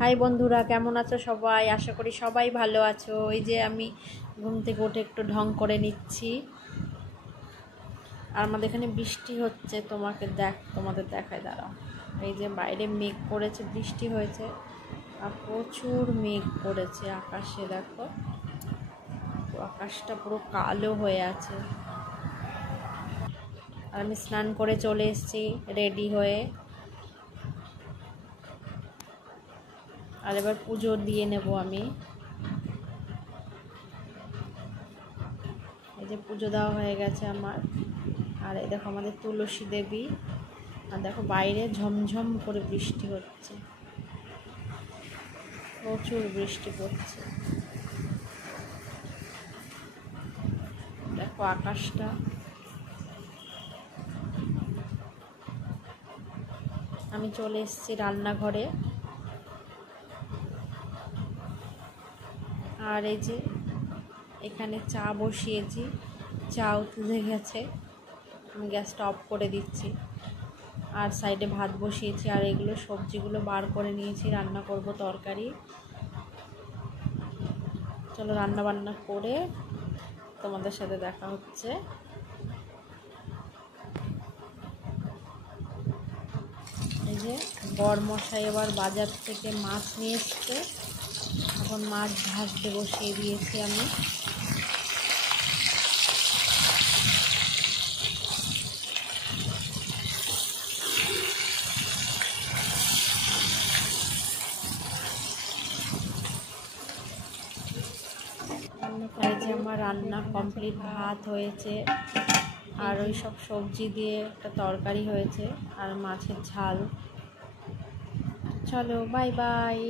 High বন্ধুরা, কেমন আছো সবাই? আশা করি সবাই ভালো আছো। এই যে আমি ঘুম থেকে উঠে একটু ঢং করে নিচ্ছি। আর আমাদের এখানে বৃষ্টি হচ্ছে, তোমাদের দেখায়, দাঁড়াও। এই যে বাইরে মেঘ করেছে, বৃষ্টি হয়েছে আর প্রচুর মেঘ করেছে আকাশে, দেখো আকাশটা পুরো কালো হয়ে আছে। আর আমি স্নান করে চলে এসেছি রেডি হয়ে। আর এবার পুজো দিয়ে নেব আমি। এই যে পুজো দেওয়া হয়ে গেছে আমার। আর এই দেখো আমাদের তুলসী দেবী। আর দেখো বাইরে ঝমঝম করে বৃষ্টি হচ্ছে, প্রচুর বৃষ্টি পড়ছে। দেখো আকাশটা। আমি চলে এসেছি রান্নাঘরে। আর এই যে এখানে চা বসিয়েছি, চাও তুলে গেছে, আমি গ্যাসটা অফ করে দিচ্ছি। আর সাইডে ভাত বসিয়েছি, আর এগুলো সবজিগুলো বার করে নিয়েছি, রান্না করব তরকারি। চলো রান্না বান্না করে তোমাদের সাথে দেখা হচ্ছে। এই যে বরমশাই এবার বাজার থেকে মাছ নিয়ে এসছে, এখন মাছ ভাজতে বসিয়ে দিয়েছি আমি। এই যে আমার রান্না কমপ্লিট, ভাত হয়েছে আর ওই সব সবজি দিয়ে একটা তরকারি হয়েছে আর মাছের ঝাল। চলো বাই বাই।